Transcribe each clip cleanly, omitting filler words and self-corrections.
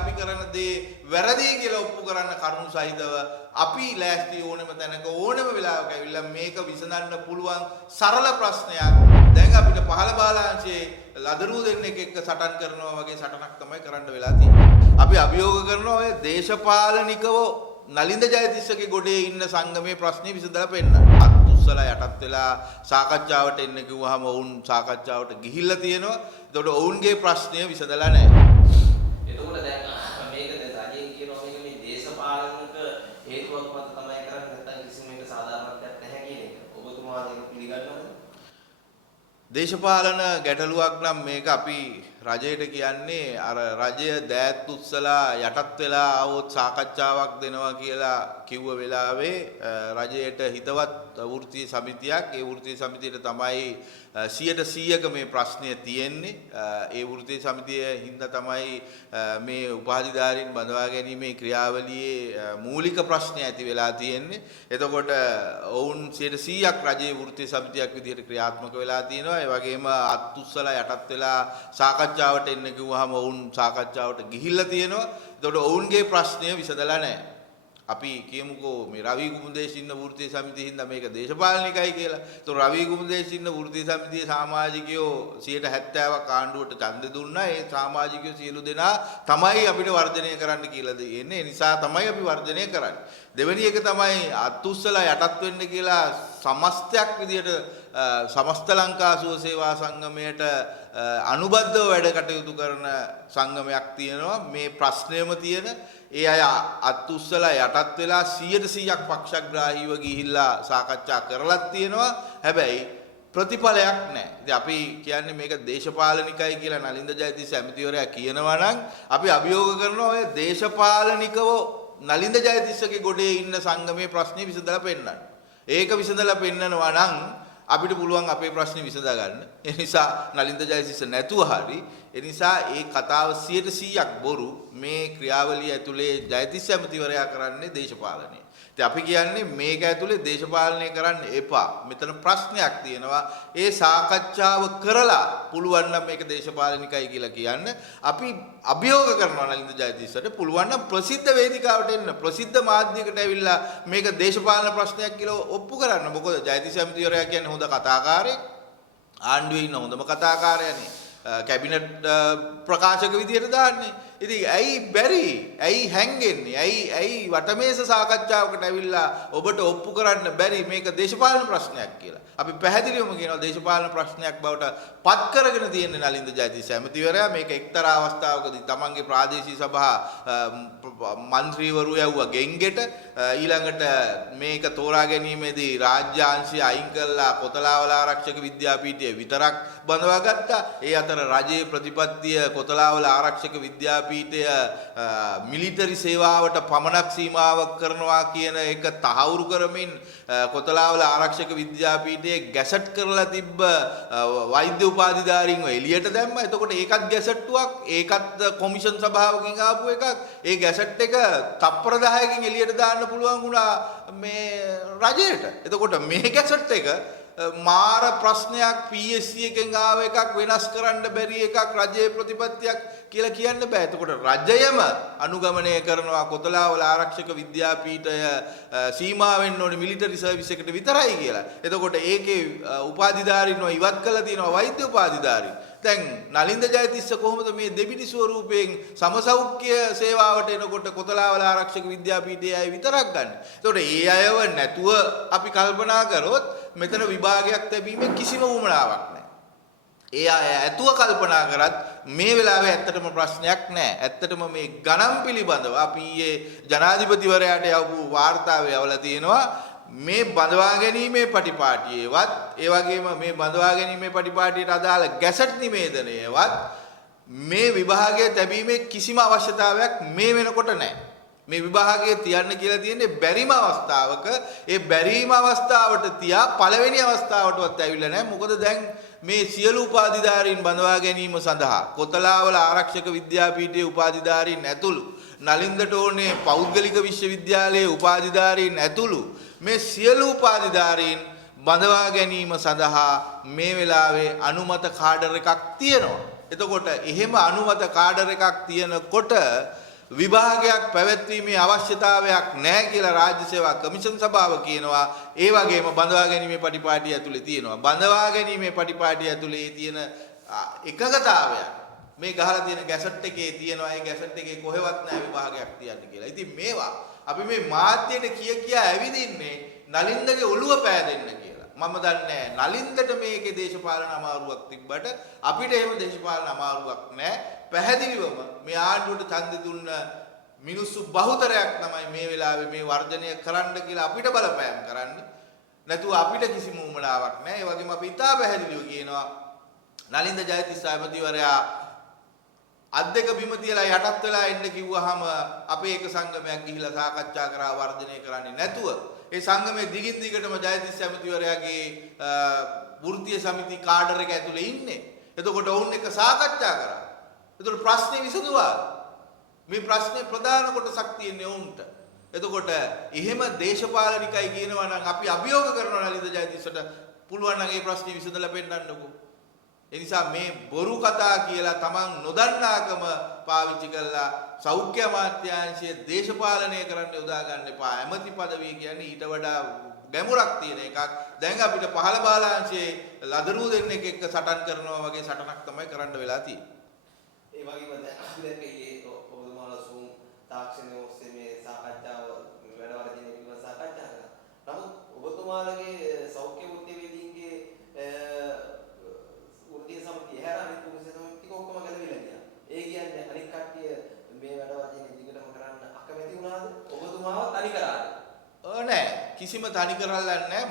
අපි කරන දේ වැරදි කියලා ඔප්පු කරන්න කරුණු සහිතව අපි ලෑස්ති ඕනෙම තැනක ඕනෙම වෙලාවක ඇවිල්ලා මේක විසඳන්න පුළුවන් සරල ප්‍රශ්නයක්. දැන් අපිට පහළ බාලාංශයේ ලදරු දෙන්නෙක් එක්ක සටන් කරනවා වගේ සටනක් තමයි කරන්න වෙලා තියෙන්නේ. අපි අභියෝග කරනවා ඔය දේශපාලනිකව නලින්ද ජයතිස්සගේ ගොඩේ ඉන්න සංගමේ ප්‍රශ්නේ විසඳලා පෙන්නන්න. අත්උස්සලා යටත් වෙලා සාකච්ඡාවට එන්න කිව්වහම වුන් සාකච්ඡාවට ගිහිල්ලා තියෙනවා. එතකොට ඔවුන්ගේ ප්‍රශ්නය විසඳලා නැහැ. එතකොට දැන් මේක රජයෙන් කියනවා මේක මේ දේශපාලනික හේතුවක් මත තමයි කරන්නේ නැත්නම් කිසිම එක සාධාරණත්වයක් නැහැ කියන එක. ඔබතුමා ඒක පිළිගන්නවද? දේශපාලන ගැටලුවක් නම් මේක අපි රජයට කියන්නේ අර රජය දෑත් උස්සලා යටත් වෙලා આવොත් සාකච්ඡාවක් දෙනවා කියලා කිව්ව වෙලාවේ රජයට හිතවත් වෘත්තීය සමිතියක් ඒ වෘත්තීය සමිතියට තමයි 100% මේ ප්‍රශ්නය තියෙන්නේ. ඒ වෘත්තීය සමිතිය හින්දා තමයි මේ උපාධිධාරීන් බඳවා ගැනීමේ ක්‍රියාවලියේ මූලික ප්‍රශ්නය ඇති වෙලා තියෙන්නේ. එතකොට ඔවුන් 100%ක් රජයේ වෘත්තීය සමිතියක් විදිහට ක්‍රියාත්මක වෙලා තියෙනවා. ඒ වගේම අත්උස්සලා යටත් වෙලා සාකච්ඡාවට එන්න කිව්වහම ඔවුන් සාකච්ඡාවට ගිහිල්ලා තියෙනවා. එතකොට ඔවුන්ගේ ප්‍රශ්නය විසඳලා නැහැ. අපි කියමුකෝ මේ රවි කුමුදේශ ඉන්න වෘත්තීය සමිතිය හින්දා මේක දේශපාලනිකයි කියලා. ඒතොර රවි කුමුදේශ ඉන්න වෘත්තීය සමිතියේ සමාජිකයෝ 70%ක් ආණ්ඩුවට ඡන්දෙ දුන්නා. ඒ සමාජිකයෝ සියලු දෙනා තමයි අපිට වර්ධනය කරන්න කියලා දෙන්නේ. ඒ නිසා තමයි අපි වර්ධනය කරන්නේ. දෙවෙනි එක තමයි අත්උස්සලා යටත් වෙන්න කියලා සමස්තයක් විදියට සමස්ත ලංකා සුව සේවා සංගමයට අනුබද්ධව වැඩ කටයුතු කරන සංගමයක් තියෙනවා. මේ ප්‍රශ්නයම තියෙන ඒ අය අත්උස්සලා යටත් වෙලා 100%ක් පක්ෂග්‍රාහීව ගිහිල්ලා සාකච්ඡා කරලත් තියෙනවා. හැබැයි ප්‍රතිඵලයක් නැහැ. ඉතින් අපි කියන්නේ මේක දේශපාලනිකයි කියලා නලින්ද ජයතිස්ස ඇමතිවරයා කියනවා නම් අපි අභියෝග කරනවා ඔය දේශපාලනිකව නලින්ද ජයතිස්සගේ ගොඩේ ඉන්න සංගමේ ප්‍රශ්නේ විසඳලා පෙන්නන්න. ඒක විසඳලා පෙන්නනවා නම් අපිට පුළුවන් අපේ ප්‍රශ්නේ විසඳා ගන්න. ඒ නිසා නලින්ද ජයතිස්ස නැතුව හරි ඒ නිසා ඒ කතාව 100%ක් බොරු. මේ ක්‍රියාවලිය ඇතුලේ ජයතිස්ස ඇමතිවරයා කරන්නේ දේශපාලනය. ඉතින් අපි කියන්නේ මේක ඇතුලේ දේශපාලනය කරන්න එපා. මෙතන ප්‍රශ්නයක් තියෙනවා. ඒ සාකච්ඡාව කරලා පුළුවන් නම් මේක දේශපාලනිකයි කියලා කියන්න. අපි අභියෝග කරනවා නලින්ද ජයතිස්සට පුළුවන් නම් ප්‍රසිද්ධ වේදිකාවට එන්න. ප්‍රසිද්ධ මාධ්‍යයකට ඇවිල්ලා මේක දේශපාලන ප්‍රශ්නයක් කියලා ඔප්පු කරන්න. මොකද ජයතිස්ස ඇමතිවරයා කියන්නේ හොඳ කතාකාරයෙක්. ආණ්ඩුවේ ඉන්න හොඳම කතාකාරයනේ. කැබිනට් ප්‍රකාශක විදියට දාන්නේ. ඉතින් ඇයි බැරි? ඇයි හැංගෙන්නේ? ඇයි වටමේස සාකච්ඡාවකට ඇවිල්ලා ඔබට ඔප්පු කරන්න බැරි මේක දේශපාලන ප්‍රශ්නයක් කියලා. අපි පැහැදිලිවම කියනවා දේශපාලන ප්‍රශ්නයක් බවට පත් කරගෙන තියෙන නලින්ද ජයතිස්ස ඇමතිවරයා මේක එක්තරා අවස්ථාවකදී තමන්ගේ ප්‍රාදේශීය සභා මන්ත්‍රීවරු යවුවා ගෙන්ගෙට ඊළඟට මේක තෝරා ගැනීමේදී රාජ්‍යාංශය අයින් කළා කොතලාවල ආරක්ෂක විද්‍යාපීඨය විතරක් බඳවා ගත්තා. ඒ අතර රජයේ ප්‍රතිපත්තිය කොතලාවල ආරක්ෂක විද්‍යාපීඨය මිලිටරි සේවාවට පමණක් සීමාවක් කරනවා කියන එක තහවුරු කරමින් කොතලාවල ආරක්ෂක විද්‍යාපීඨයේ ගැසට් කරලා තිබ්බ වෛද්‍ය උපාධිධාරීන්ව එළියට දැම්මා. එතකොට ඒකත් ගැසට්ටුවක්, ඒකත් කොමිෂන් සභාවකින් ආපු එකක්. ඒ ගැසට් එක තප්පර 10කින් එළියට දාන්න පුළුවන් වුණා මේ රජයට. එතකොට මේ ගැසට් එක මාර ප්‍රශ්නයක් PSC එකෙන් ආව එකක් වෙනස් කරන්න බැරි එකක් රජයේ ප්‍රතිපත්තියක් කියලා කියන්න බෑ. එතකොට රජයම අනුගමනය කරනවා කොතලාවල ආරක්ෂක විද්‍යාපීඨය සීමා වෙන්න ඕනේ මිලිටරි සර්විස් එකට විතරයි කියලා. එතකොට ඒකේ උපාධිධාරීන්ව ඉවත් කළා තියෙනවා වෛද්‍ය උපාධිධාරීන්. දැන් නලින්ද ජයතිස්ස කොහොමද මේ දෙබිඩි ස්වරූපයෙන් සමසෞඛ්‍ය සේවාවට එනකොට කොතලාවල ආරක්ෂක විද්‍යාපීඨයේ අය විතරක් ගන්න. එතකොට ඒ අයව නැතුව අපි කල්පනා කරොත් මෙතන විභාගයක් ලැබීමේ කිසිම උවමනාවක් නැහැ. ඒ අය ඇතුව කල්පනා කරත් මේ වෙලාවේ ඇත්තටම ප්‍රශ්නයක් නැහැ. ඇත්තටම මේ ගණන් පිළිබඳව අපි ඊයේ ජනාධිපතිවරයාට යවපු වාර්තාවේ යවලා තියෙනවා මේ බඳවා ගැනීමේ පටිපාටියේවත් ඒ වගේම මේ බඳවා ගැනීමේ පටිපාටියට අදාළ ගැසට් නිවේදනයේවත් මේ විභාගය තැබීමේ කිසිම අවශ්‍යතාවයක් මේ වෙනකොට නැහැ. මේ විභාගයේ තියන්න කියලා තියෙන්නේ බැරිම අවස්ථාවක ඒ බැරිම අවස්ථාවට තියා පළවෙනි අවස්ථාවටවත් ඇවිල්ලා නැහැ. මොකද දැන් මේ සියලු උපාධිධාරීන් බඳවා ගැනීම සඳහා කොතලාවල ආරක්ෂක විද්‍යාපීඨයේ උපාධිධාරීන් ඇතුළු නලින්දට ඕනේ පෞද්ගලික විශ්වවිද්‍යාලයේ උපාධිධාරීන් ඇතුළු මේ සියලු උපාධිධාරීන් බඳවා ගැනීම සඳහා මේ වෙලාවේ අනුමත කාඩර් එකක් තියෙනවා. එතකොට එහෙම අනුමත කාඩර් එකක් තියෙනකොට විභාගයක් පැවැත්වීමේ අවශ්‍යතාවයක් නැහැ කියලා රාජ්‍ය සේවා කමිෂන් සභාව කියනවා. ඒ වගේම බඳවා ගැනීමේ පටිපාටිය ඇතුලේ තියෙනවා. බඳවා ගැනීමේ පටිපාටිය ඇතුලේ තියෙන එකගතාවයක් මේ ගහලා තියෙන ගැසට් එකේ තියෙනවා. ඒ ගැසට් එකේ කොහෙවත් නැහැ විභාගයක් තියන්න කියලා. ඉතින් මේවා අපි මේ මාධ්‍යයට කියා ඇවිදින්නේ නලින්දගේ ඔළුව පෑදෙන්න කියලා. මම දන්නේ නලින්දට මේකේ දේශපාලන අමාරුවක් තිබ්බට අපිට එහෙම දේශපාලන අමාරුවක් නැහැ. පැහැදිලිවම මේ ආණ්ඩුවට ඡන්දෙ දුන්න මිනිස්සු බහුතරයක් තමයි මේ වෙලාවේ මේ වර්ජනය කරන්න කියලා අපිට බලපෑම් කරන්නේ. නැතුව අපිට කිසිම උමනාවක් නැහැ. ඒ වගේම අපි ඉතා පැහැදිලිව කියනවා නලින්ද ජයතිස්ස ඇමතිවරයා අද්දක බිම තියලා යටත් වෙලා එන්න කිව්වහම අපේ එක සංගමයක් ගිහිලා සාකච්ඡා කරා වර්ධනය කරන්නේ නැතුව ඒ සංගමයේ දිගින් දිගටම ජයතිස්ස ඇමතිවරයාගේ වෘත්තීය සමිති කාඩර් එක ඇතුලේ ඉන්නේ. එතකොට වුන් එක සාකච්ඡා කරා. එතකොට ප්‍රශ්නේ විසඳුවා. මේ ප්‍රශ්නේ ප්‍රධාන කොටසක් තියෙන්නේ වුන්ට. එතකොට එහෙම දේශපාලනිකයි කියනවා නම් අපි අභියෝග කරනවා නලින්ද ජයතිස්සට පුළුවන් නම් ඒ ප්‍රශ්නේ විසඳලා පෙන්නන්නකෝ. ඒ නිසා මේ බොරු කතා කියලා තමන් නොදන්නාකම පාවිච්චි කරලා සෞඛ්‍ය අමාත්‍යාංශයේ දේශපාලනය කරන්න යොදා ගන්න එපා. ඇමති පදවිය කියන්නේ ඊට වඩා ගැඹුරක් තියෙන එකක්. දැන් අපිට පහළ බාලාංශයේ ලදරු දෙන්නෙක් එක්ක සටන් කරනවා වගේ සටනක් තමයි කරන්න වෙලා තියෙන්නේ. ඒ වගේම දැන් අපි දැන් මේ ඔබතුමාලා සූම් තාක්ෂණය ඔස්සේ මේ සාකච්ඡාව වැඩ වර්ධනය පිළිබඳ සාකච්ඡා කරා. නමුත් ඔබතුමාලගේ සෞඛ්‍ය වෘත්තීයවේදීන්ගේ වෘත්තීය සමිතිය හැර අනිත් පුරුෂ සමිතිය ඔක්කොම ගැලවිලා ගියා. ඒ කියන්නේ අනිත් කට්ටිය මේ වැඩ වර්ධනය දිගටම කරන්න අකමැති වුණාද? ඔබතුමාව තනි කරාද? නෑ කිසිම තනි කරල්ලක් නෑ.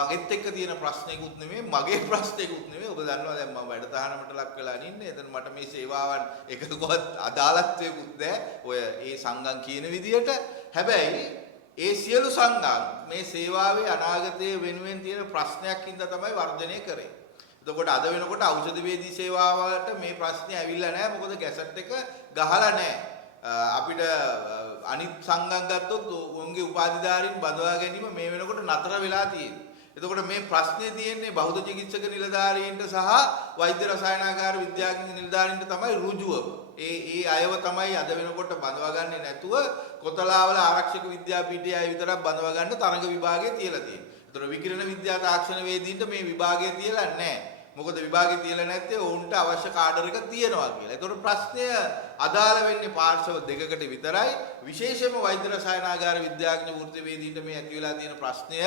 මගෙත් එක්ක තියෙන ප්‍රශ්නයකුත් නෙමෙයි මගේ ප්‍රශ්නයකුත් නෙමෙයි. ඔබ දන්නවා දැන් මම වැඩසටහනකට ලක් වෙලා ඉන්නේ. එතන මට මේ සේවාවන් එකකවත් අදාළත්වයකුත් නෑ. ඔය ඒ සංගම් කියන විදියට. හැබැයි ඒ සියලු සංගම් මේ සේවාවේ අනාගතයේ වෙනුවෙන් තියෙන ප්‍රශ්නයක් හින්දා තමයි වර්ධනය කරේ. එතකොට අද වෙනකොට ඖෂධ වේදී සේවාවට මේ ප්‍රශ්නේ ඇවිල්ලා නෑ. මොකද ගැසට් එක ගහලා නෑ. අපිට අනිත් සංගම් ගත්තොත් උන්ගේ උපාධිධාරීන් බඳවා ගැනීම මේ වෙනකොට නතර වෙලා තියෙනවා. එතකොට මේ ප්‍රශ්නේ තියෙන්නේ බෞද්ධ චිකිත්සක නිලධාරීන්ට සහ වෛද්‍ය රසායනාගාර විද්‍යාඥ නිලධාරීන්ට තමයි ඍජුවම. ඒ අයව තමයි අද වෙනකොට බඳවා ගන්නේ නැතුව කොතලාවල ආරක්ෂක විද්‍යාපීඨයේ අය විතරක් බඳවා ගන්න තරඟ විභාගයේ තියලා තියෙනවා. ඒතර විකිරණ විද්‍යා තාක්ෂණ වේදීන්ට මේ විභාගයේ තියලා නැහැ. මොකද විභාගේ තියලා නැත්තේ ඔවුන්ට අවශ්‍ය කාඩර් එක තියෙනවා කියලා. ඒතකොට ප්‍රශ්නය අදාළ වෙන්නේ පාර්ශව දෙකකට විතරයි. විශේෂයෙන්ම වෛද්‍ය රසායනාගාර විද්‍යාඥ වෘත්තිවේදීන්ට මේ ඇති වෙලා තියෙන ප්‍රශ්නය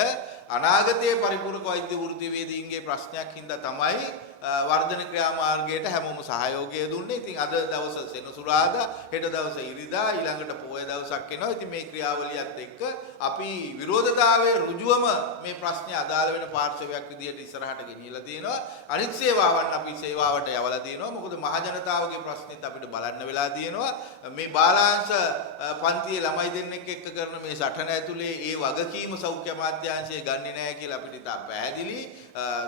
අනාගතයේ පරිපූර්ණක වෛද්‍ය වෘත්තිවේදීන්ගේ ප්‍රශ්නයක් හින්දා තමයි වර්ධන ක්‍රියාමාර්ගයට හැමෝම සහයෝගය දුන්නේ. ඉතින් අද දවස සෙනසුරාදා, හෙට දවස ඉරිදා, ඊළඟට පොය දවසක් එනවා. ඉතින් මේ ක්‍රියාවලියත් එක්ක අපි විරෝධතාවයේ ඍජුවම මේ ප්‍රශ්නේ අදාළ වෙන පාර්ශවයක් විදියට ඉස්සරහට ගෙනියලා තියෙනවා. අනිත් සේවාවන් අපි සේවාවට යවලා තියෙනවා. මොකද මහ ජනතාවගේ ප්‍රශ්නෙත් අපිට බලන්න වෙලා තියෙනවා. මේ බාලාංශ පන්තියේ ළමයි දෙන්නෙක් එක්ක කරන මේ සටන ඇතුලේ ඒ වගකීම සෞඛ්‍ය අමාත්‍යාංශය ගන්නෙ නැහැ කියලා අපිට ඉතා පැහැදිලි.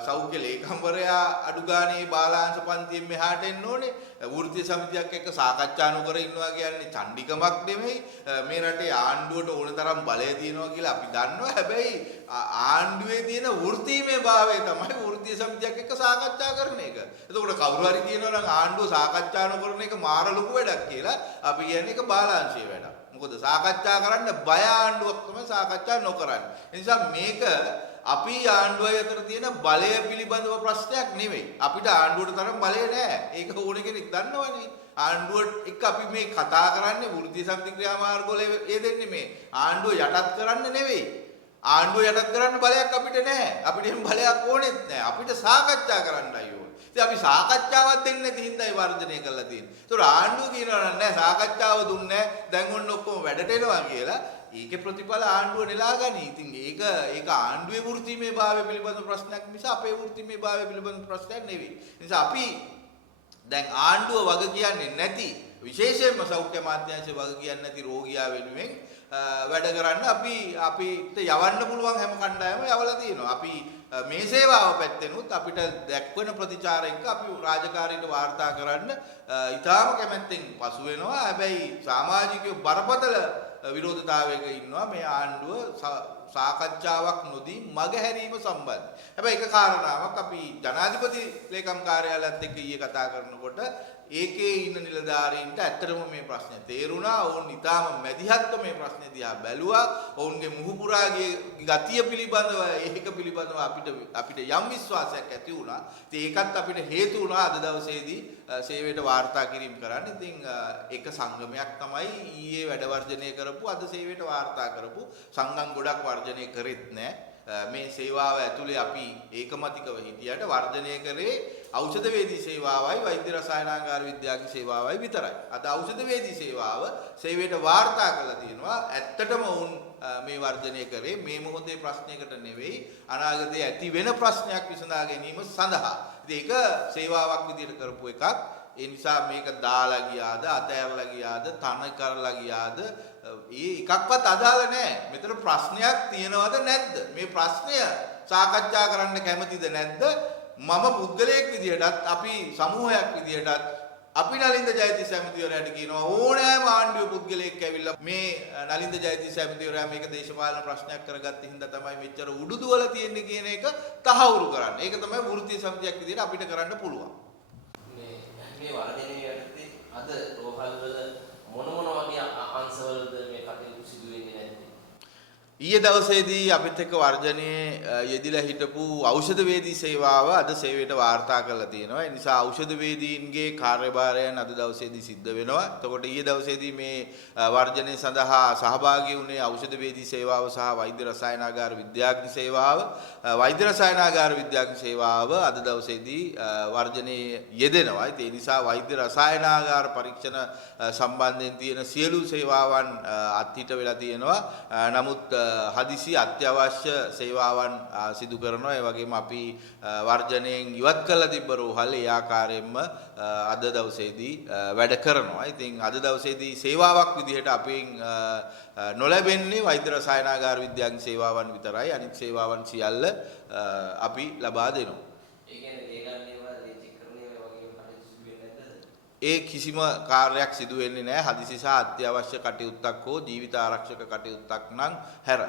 සෞඛ්‍ය ලේකම්වරයා අඩු ගානේ බාලාංශ පන්තියෙන් මෙහාට එන්න ඕනේ. වෘත්තීය සමිතියක් එක්ක සාකච්ඡා නොකර ඉන්නවා කියන්නේ චණ්ඩිකමක් නෙමෙයි. මේ රටේ ආණ්ඩුවට ඕන තරම් බලය තියෙනවා කියලා අපි දන්නවා. හැබැයි ආණ්ඩුවේ තියෙන වෘත්තීමේ භාවය තමයි වෘත්තීය සමිතියක් එක්ක සාකච්ඡා කරන එක. එතකොට කවුරු හරි කියනවා නම් ආණ්ඩුව සාකච්ඡා නොකරන එක මාර ලොකු වැඩක් කියලා අපි කියන්නේ ඒක බාලාංශයේ වැඩක්. මොකද සාකච්ඡා කරන්න බය ආණ්ඩුවක් තමයි සාකච්ඡා නොකරන්නේ. ඒ නිසා මේක අපි ආණ්ඩුවයි අතර තියෙන බලය පිළිබඳව ප්‍රශ්නයක් නෙවෙයි. අපිට ආණ්ඩුවට තරම් බලය නැහැ. ඒක ඕන කෙනෙක් දන්නවනේ. ආණ්ඩුවට එක්ක අපි මේ කතා කරන්නේ වෘත්තීය සමිති ක්‍රියාමාර්ගවල ඒ දෙන්නේ මේ ආණ්ඩුව යටත් කරන්න නෙවෙයි. ආණ්ඩුව යටත් කරන්න බලයක් අපිට නැහැ. අපිට එහෙම බලයක් ඕනෙත් නැහැ. අපිට සාකච්ඡා කරන්නයි ඕනේ. ඉතින් අපි සාකච්ඡාවක් දෙන්නේ නැති හින්දායි වර්ධනය කරලා තියෙන්නේ. ඒතර ආණ්ඩුව කියනවා නෑ සාකච්ඡාව දුන්නේ නැහැ. දැන් ඔන්න ඔක්කොම වැඩට එනවා කියලා. ඒකේ ප්‍රතිඵල ආණ්ඩුව නෙලා ගනි. ඉතින් ඒක ආණ්ඩුවේ වෘත්තීමේ භාවය පිළිබඳ ප්‍රශ්නයක් මිස අපේ වෘත්තීමේ භාවය පිළිබඳ ප්‍රශ්නයක් නෙවෙයි. ඒ නිසා අපි දැන් ආණ්ඩුව වග කියන්නේ නැති විශේෂයෙන්ම සෞඛ්‍ය අමාත්‍යාංශය වග කියන්නේ නැති රෝගියා වෙනුවෙන් වැඩ කරන්න අපිට යවන්න පුළුවන් හැම කණ්ඩායම යවලා තියෙනවා. අපි මේ සේවාව පැත්තෙනුත් අපිට දැක්වන ප්‍රතිචාර එක්ක අපි රාජකාරියට වාර්තා කරන්න ඉතාම කැමැත්තෙන් පසු වෙනවා. හැබැයි සමාජිකයෝ බරපතල විරෝධතාවයක ඉන්නවා මේ ආණ්ඩුව සාකච්ඡාවක් නොදී මගහැරීම සම්බන්ධ. හැබැයි එක කාරණාවක් අපි ජනාධිපති ලේකම් කාර්යාලයත් එක්ක ඊයේ කතා කරනකොට ඒකේ ඉන්න නිලධාරීන්ට ඇත්තටම මේ ප්‍රශ්නේ තේරුණා. ඔවුන් ඊටාම මැදිහත්ව මේ ප්‍රශ්නේ දිහා බැලුවා. ඔවුන්ගේ මුහුපුරාගේ ගතිය පිළිබඳව ඒක පිළිබඳව අපිට යම් විශ්වාසයක් ඇති වුණා. ඉතින් ඒකත් අපිට හේතු වුණා අද දවසේදී සේවයට වාර්තා කිරීම කරන්න. ඉතින් එක සංගමයක් තමයි ඊයේ වැඩ වර්ජනය කරපු අද සේවයට වාර්තා කරපු සංගම් ගොඩක් වර්ජනය කරෙත් නැහැ. මේ සේවාව ඇතුලේ අපි ඒකමතිකව හිටියට වර්ධනය කරේ ඖෂධ වේදී සේවාවයි වෛද්‍ය රසායනාගාර විද්‍යාඥ සේවාවයි විතරයි. අද ඖෂධ වේදී සේවාව සේවයට වාර්තා කරලා තියෙනවා. ඇත්තටම වුන් මේ වර්ධනය කරේ මේ මොහොතේ ප්‍රශ්නයකට නෙවෙයි අනාගතයේ ඇති වෙන ප්‍රශ්නයක් විසඳා ගැනීම සඳහා. ඉතින් ඒක සේවාවක් විදිහට කරපු එකක්. ඒ නිසා මේක දාලා ගියාද අතෑරලා ගියාද තන කරලා ගියාද එකක්වත් අදාළ නැහැ. මෙතන ප්‍රශ්නයක් තියෙනවද නැද්ද? මේ ප්‍රශ්නය සාකච්ඡා කරන්න කැමතිද නැද්ද? මම පුද්ගලයෙක් විදිහටත් අපි සමූහයක් විදිහටත් අපි නලින්ද ජයතිස් ඇමතිවරයාට කියනවා ඕනෑම ආණ්ඩුවේ පුද්ගලයෙක් ඇවිල්ලා මේ නලින්ද ජයතිස් ඇමතිවරයා මේක දේශපාලන ප්‍රශ්නයක් කරගත්ත හින්දා තමයි මෙච්චර උඩුදුවල තියෙන්නේ කියන එක තහවුරු කරන්න. ඒක තමයි වෘත්තීය සමිතියක් විදිහට අපිට කරන්න පුළුවන්. මේ වර්ධනය යටතේ අද රෝහල් වල මොන වගේ අංශවලද මේ කටයුතු සිදු වෙන්නේ නැත්තේ? ඊයේ දවසේදී අපිත් එක්ක වර්ජනයේ යෙදිලා හිටපු ඖෂධ වේදී සේවාව අද සේවයට වාර්තා කරලා තියෙනවා. ඒ නිසා ඖෂධ වේදීන්ගේ කාර්යභාරයන් අද දවසේදී සිද්ධ වෙනවා. එතකොට ඊයේ දවසේදී මේ වර්ජනය සඳහා සහභාගී වුණේ ඖෂධ වේදී සේවාව සහ වෛද්‍ය රසායනාගාර විද්‍යාඥ සේවාව. වෛද්‍ය රසායනාගාර විද්‍යාඥ සේවාව අද දවසේදී වර්ජනයේ යෙදෙනවා. ඒ නිසා වෛද්‍ය රසායනාගාර පරීක්ෂණ සම්බන්ධයෙන් තියෙන සියලු සේවාවන් අත්හිට වෙලා තියෙනවා. නමුත් හදිසි අත්‍යවශ්‍ය සේවාවන් සිදු කරනවා. ඒ වගේම අපි වර්ජනයෙන් ඉවත් කළ තිබ්බ රෝහල් ඒ ආකාරයෙන්ම අද දවසේදී වැඩ කරනවා. ඉතින් අද දවසේදී සේවාවක් විදිහට අපෙන් නොලැබෙන්නේ වෛද්‍ය රසායනාගාර විද්‍යාඥ සේවාවන් විතරයි. අනිත් සේවාවන් සියල්ල අපි ලබා දෙනවා. ඒ කියන්නේ දේගන්නේවා දේචිකරණේ වගේ කටයුතු සිදු වෙන්නේ නැද්ද? ඒ කිසිම කාර්යයක් සිදු වෙන්නේ නැහැ. හදිසි සහ අත්‍යවශ්‍ය කටයුත්තක් හෝ ජීවිත ආරක්ෂක කටයුත්තක් නම් හැර